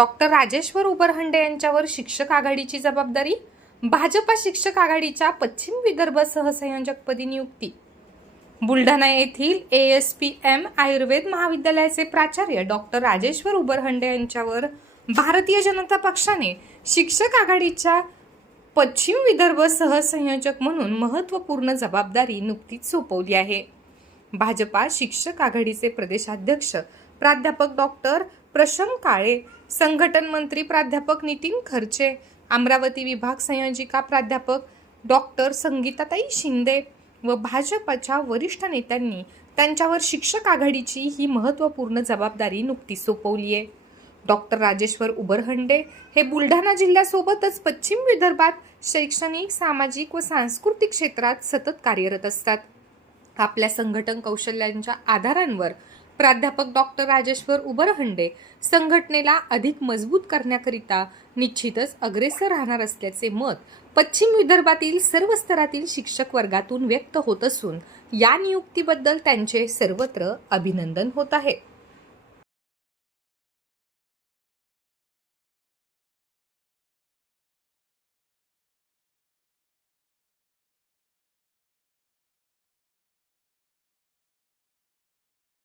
Doctor Rajeshwar उबरहंडे यांच्यावर शिक्षक आघाडीची जबाबदारी भाजपा शिक्षक आघाडीच्या पश्चिम विदर्भ सहसंयोजकपदी नियुक्ती. बुलढाणा येथील A S P M Ayurveda महाविद्यालयाचे प्राचार्य डॉक्टर राजेश्वर उबरहंडे यांच्यावर भारतीय जनता पक्षाने शिक्षक आघाडीच्या पश्चिम विदर्भ सहसंयोजक म्हणून महत्त्वपूर्ण जबाबदारी नुकतीच सोपवली आहे. भाजपा शिक्षक आघाडीचे प्रदेशाध्यक्ष प्राध्यापक डॉक्टर प्रशम काळे संघटन मंत्री प्राध्यापक नितीन खर्चे अमरावती विभाग संयोजिका प्राध्यापक डॉक्टर संगीताताई शिंदे व भाजपच्या वरिष्ठ नेत्यांनी त्यांच्यावर शिक्षक आघाडीची ही महत्त्वपूर्ण जबाबदारी नुकतीच सोपवली आहे डॉक्टर राजेश्वर उबरहंडे हे बुलढाणा जिल्ह्यासोबतच पश्चिम विदर्भात शैक्षणिक सामाजिक व सांस्कृतिक क्षेत्रात सतत कार्यरत असतात. आपल्या संघटन कौशल्यांच्या आधारांवर प्राध्यापक डॉक्टर राजेश्वर उबरहंडे संघटनेला अधिक मजबूत करण्याकरिता निश्चितच अग्रेसर राहणार असल्याचे मत पश्चिम विदर्भातील सर्व स्तरातील शिक्षक वर्गातून व्यक्त होत असून या नियुक्तीबद्दल त्यांचे सर्वत्र अभिनंदन होत आहे.